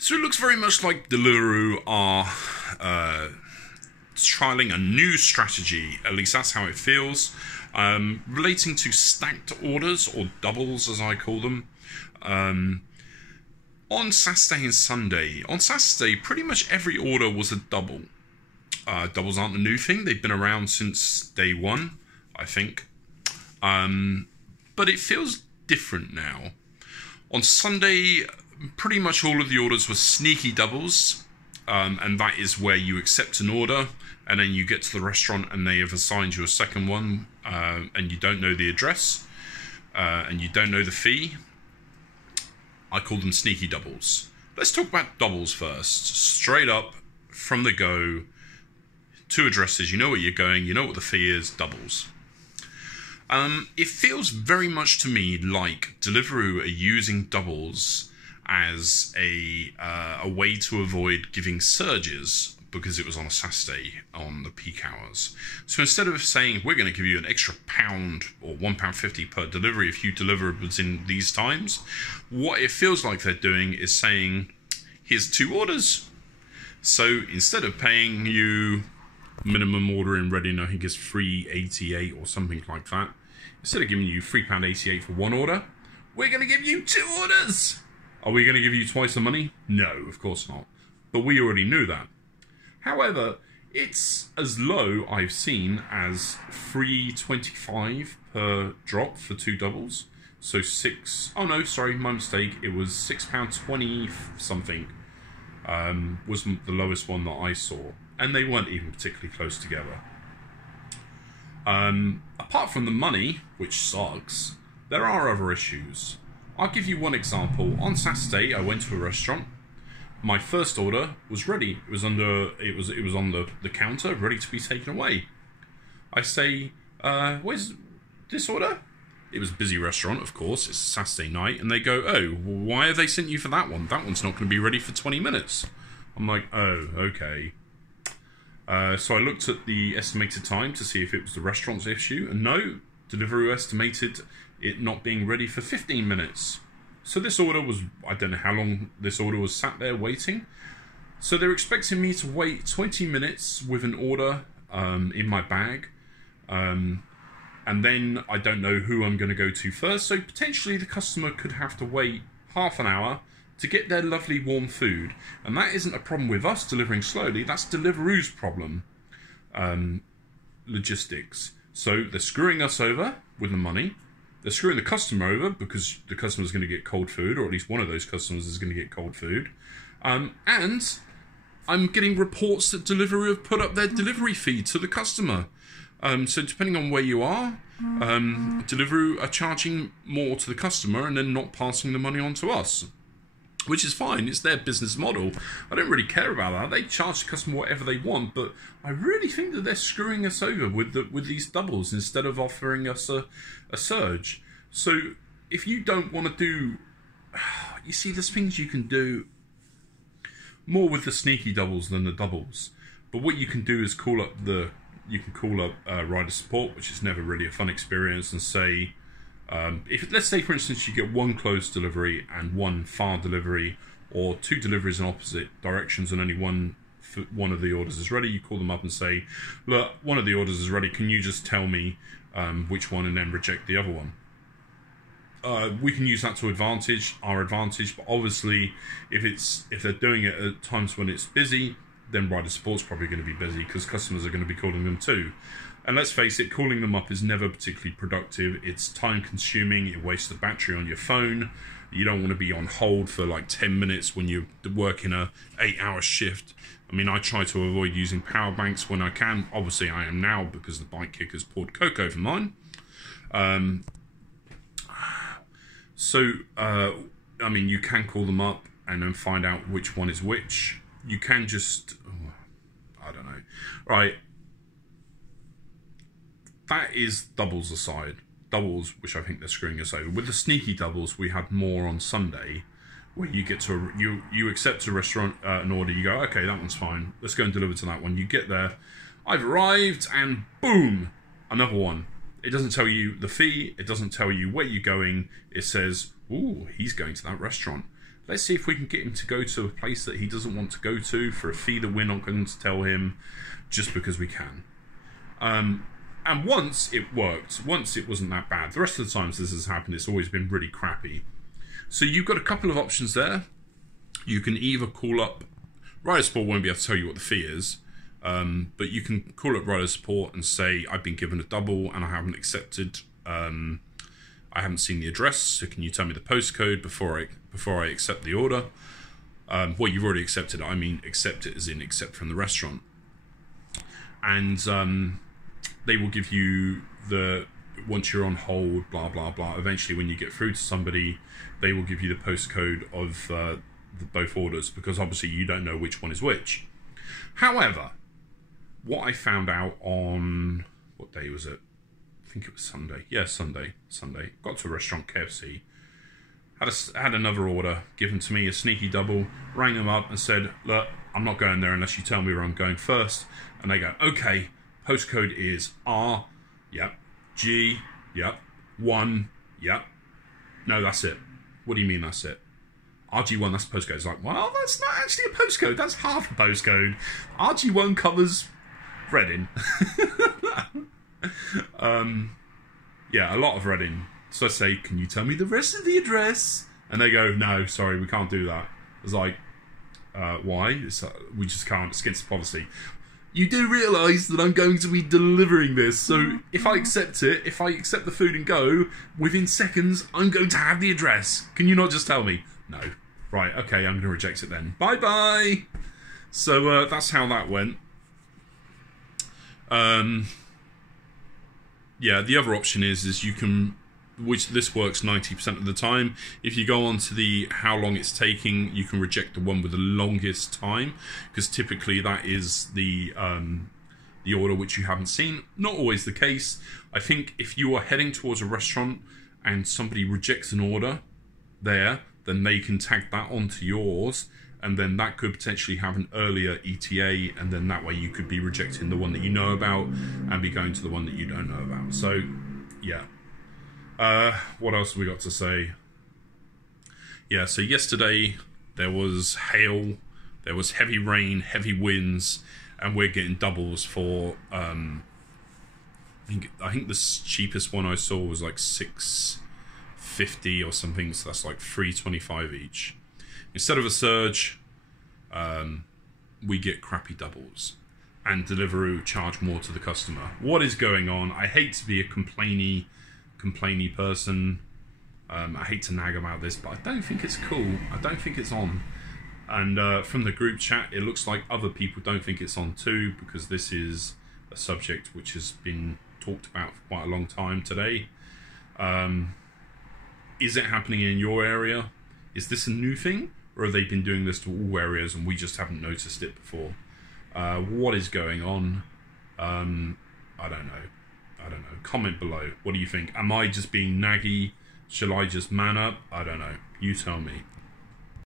So it looks very much like Deliveroo are trialing a new strategy, at least that's how it feels, relating to stacked orders, or doubles as I call them, on Saturday and Sunday. On Saturday, pretty much every order was a double. Doubles aren't a new thing, they've been around since day one, I think. But it feels different now. On Sunday, pretty much all of the orders were sneaky doubles, and that is where you accept an order, and then you get to the restaurant and they have assigned you a second one, and you don't know the address, and you don't know the fee. I call them sneaky doubles. Let's talk about doubles first. Straight up, from the go, 2 addresses, you know where you're going, you know what the fee is, doubles. It feels very much to me like Deliveroo are using doubles as a way to avoid giving surges, because it was on a Saturday on the peak hours. So instead of saying we're going to give you an extra £1 or £1.50 per delivery if you deliver within these times, what it feels like they're doing is saying, here's 2 orders. So instead of paying you minimum order in Reading, I think it's £3.88 or something like that, instead of giving you £3.88 for 1 order, we're going to give you 2 orders. Are we going to give you twice the money? No, of course not. But we already knew that. However, it's as low, I've seen, as £3.25 per drop for 2 doubles. So oh no, sorry, my mistake. It was £6.20 something was the lowest one that I saw. And they weren't even particularly close together. Apart from the money, which sucks, there are other issues. I'll give you one example. On Saturday, I went to a restaurant. My first order was ready. It was on the counter, ready to be taken away. I say, where's this order? It was a busy restaurant, of course. It's a Saturday night, and they go, oh, why have they sent you for that one? That one's not going to be ready for 20 minutes. I'm like, oh, okay. So I looked at the estimated time to see if it was the restaurant's issue, and no, Deliveroo estimated it not being ready for 15 minutes. So this order was, I don't know how long this order was sat there waiting. So they're expecting me to wait 20 minutes with an order in my bag. And then I don't know who I'm going to go to first. So potentially the customer could have to wait half an hour to get their lovely warm food. And that isn't a problem with us delivering slowly. That's Deliveroo's problem. Logistics. So they're screwing us over with the money. They're screwing the customer over because the customer's going to get cold food, or at least one of those customers is going to get cold food. And I'm getting reports that Deliveroo have put up their delivery fee to the customer. So depending on where you are, Deliveroo are charging more to the customer and then not passing the money on to us. Which is fine, it's their business model. I don't really care about that. They charge the customer whatever they want, but I really think that they're screwing us over with these doubles instead of offering us a surge. So if you don't want to do... You see, there's things you can do more with the sneaky doubles than the doubles. But what you can do is call up rider support, which is never really a fun experience, and say... if let's say, for instance, you get 1 close delivery and 1 far delivery, or 2 deliveries in opposite directions and only one of the orders is ready, you call them up and say, look, one of the orders is ready, can you just tell me which one, and then reject the other one. We can use that to our advantage, but obviously if they're doing it at times when it's busy, then rider support's probably going to be busy because customers are going to be calling them too. And let's face it, calling them up is never particularly productive. It's time consuming, it wastes the battery on your phone. You don't want to be on hold for like 10 minutes when you're working a 8-hour shift. I mean, I try to avoid using power banks when I can. Obviously I am now because the bike kicker's poured Coke over mine. I mean, you can call them up and then find out which one is which. You can just, I don't know. Right. That is doubles aside. Doubles, which I think they're screwing us over. With the sneaky doubles, we had more on Sunday, where you get to you accept a restaurant an order. You go, okay, that one's fine. Let's go and deliver to that one. You get there, I've arrived, and boom, another one. It doesn't tell you the fee. It doesn't tell you where you're going. It says, ooh, he's going to that restaurant. Let's see if we can get him to go to a place that he doesn't want to go to for a fee that we're not going to tell him, just because we can. And once it worked. Once it wasn't that bad. The rest of the times this has happened, it's always been really crappy. So you've got a couple of options there. You can either call up... Rider Support won't be able to tell you what the fee is, but you can call up Rider Support and say, I've been given a double and I haven't accepted... I haven't seen the address, so can you tell me the postcode before I accept the order? Well, you've already accepted it. I mean, accept it as in accept from the restaurant. And they will give you the, once you're on hold, blah, blah, blah. Eventually, when you get through to somebody, they will give you the postcode of both orders, because obviously you don't know which one is which. However, what I found out on, what day was it? I think it was Sunday. Yeah, Sunday. Got to a restaurant, KFC. Had another order given to me, a sneaky double. Rang them up and said, look, I'm not going there unless you tell me where I'm going first. And they go, okay, postcode is R, yep, G, yep, 1, yep. No, that's it. What do you mean that's it? RG1, that's the postcode. It's like, well, that's not actually a postcode. That's half a postcode. RG1 covers Reading. Yeah, a lot of Reading. So I say, can you tell me the rest of the address? And they go, no, sorry, we can't do that. I was like, why? We just can't. It's against the policy. You do realise that I'm going to be delivering this, so if I accept it, if I accept the food and go, within seconds, I'm going to have the address. Can you not just tell me? No. Right, okay, I'm going to reject it then. Bye-bye! So that's how that went. Yeah, the other option is you can, which this works 90% of the time. If you go on to the how long it's taking, you can reject the one with the longest time, because typically that is the order which you haven't seen. Not always the case. I think if you are heading towards a restaurant and somebody rejects an order there, then they can tag that onto yours, and then that could potentially have an earlier ETA, and then that way you could be rejecting the one that you know about and be going to the one that you don't know about. So, yeah. What else have we got to say? Yeah, so yesterday there was hail, there was heavy rain, heavy winds, and we're getting doubles for, I think the cheapest one I saw was like $6.50 or something, so that's like $3.25 each. Instead of a surge, we get crappy doubles, and Deliveroo charge more to the customer. What is going on? I hate to be a complainy person. I hate to nag about this, but I don't think it's cool. I don't think it's on. And from the group chat, it looks like other people don't think it's on too, because this is a subject which has been talked about for quite a long time today. Is it happening in your area? Is this a new thing? Or have they been doing this to all areas and we just haven't noticed it before? What is going on? I don't know. Comment below. What do you think? Am I just being naggy? Shall I just man up? I don't know. You tell me.